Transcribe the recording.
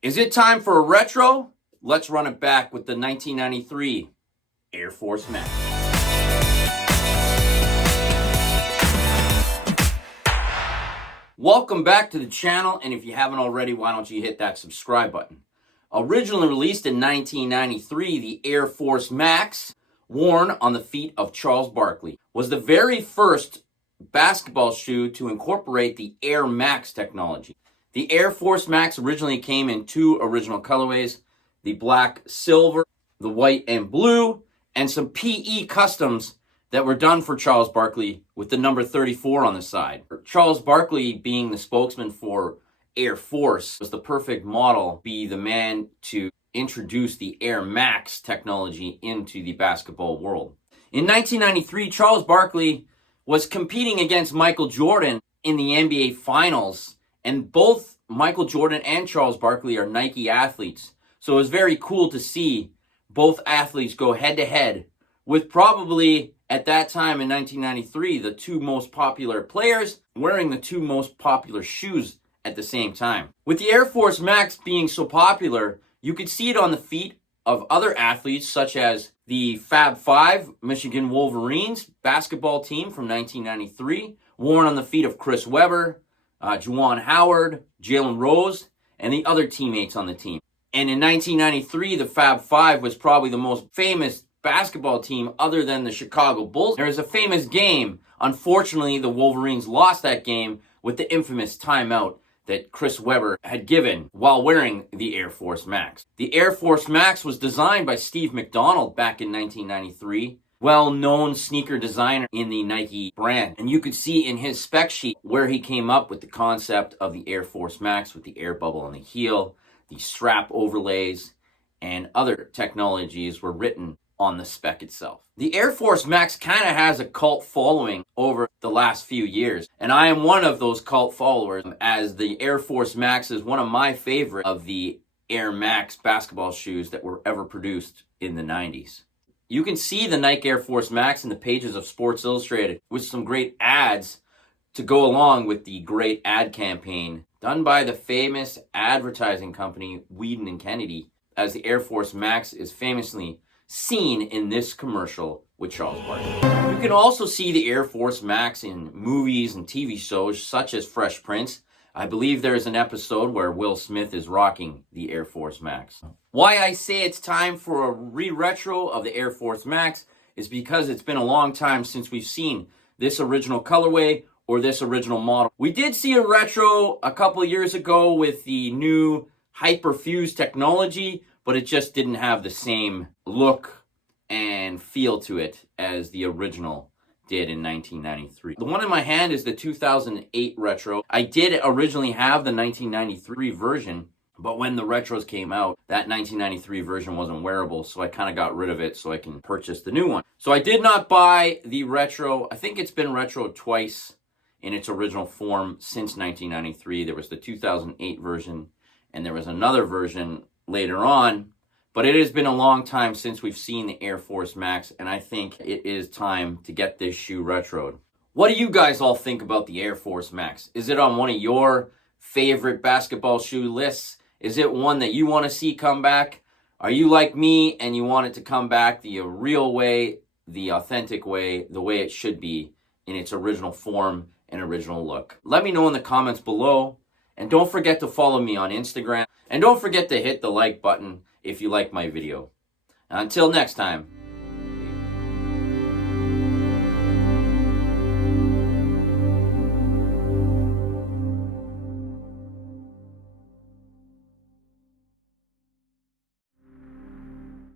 Is it time for a retro? Let's run it back with the 1993 Air Force Max. Welcome back to the channel, and if you haven't already, why don't you hit that subscribe button. Originally released in 1993, the Air Force Max, worn on the feet of Charles Barkley, was the very first basketball shoe to incorporate the Air Max technology. The Air Force Max originally came in two original colorways, the black silver, the white and blue, and some PE customs that were done for Charles Barkley with the number 34 on the side. Charles Barkley, being the spokesman for Air Force, was the perfect model, be the man to introduce the Air Max technology into the basketball world. In 1993, Charles Barkley was competing against Michael Jordan in the NBA Finals, and both Michael Jordan and Charles Barkley are Nike athletes. So it was very cool to see both athletes go head-to-head with probably, at that time in 1993, the two most popular players wearing the two most popular shoes at the same time. With the Air Force Max being so popular, you could see it on the feet of other athletes such as the Fab Five Michigan Wolverines basketball team from 1993, worn on the feet of Chris Webber, Juwan Howard, Jalen Rose, and the other teammates on the team. And in 1993, the Fab Five was probably the most famous basketball team other than the Chicago Bulls. There is a famous game. Unfortunately, the Wolverines lost that game with the infamous timeout that Chris Webber had given while wearing the Air Force Max. The Air Force Max was designed by Steve McDonald back in 1993, well-known sneaker designer in the Nike brand. And you could see in his spec sheet where he came up with the concept of the Air Force Max with the air bubble on the heel, the strap overlays, and other technologies were written on the spec itself. The Air Force Max kind of has a cult following over the last few years, and I am one of those cult followers, as the Air Force Max is one of my favorite of the Air Max basketball shoes that were ever produced in the 90s. You can see the Nike Air Force Max in the pages of Sports Illustrated with some great ads to go along with the great ad campaign done by the famous advertising company Weeden and Kennedy, as the Air Force Max is famously seen in this commercial with Charles Barkley. You can also see the Air Force Max in movies and TV shows such as Fresh Prince. I believe there is an episode where Will Smith is rocking the Air Force Max. Why I say it's time for a re-retro of the Air Force Max is because it's been a long time since we've seen this original colorway or this original model. We did see a retro a couple of years ago with the new Hyperfuse technology, but it just didn't have the same look and feel to it as the original did in 1993. The one in my hand is the 2008 retro. I did originally have the 1993 version, but when the retros came out, that 1993 version wasn't wearable, so I kind of got rid of it so I can purchase the new one. So I did not buy the retro. I think it's been retro twice in its original form since 1993. There was the 2008 version, and there was another version later on. But it has been a long time since we've seen the Air Force Max, and I think it is time to get this shoe retroed. What do you guys all think about the Air Force Max? Is it on one of your favorite basketball shoe lists? Is it one that you want to see come back? Are you like me and you want it to come back the real way, the authentic way, the way it should be in its original form and original look? Let me know in the comments below, and don't forget to follow me on Instagram, and don't forget to hit the like button if you like my video. Until next time.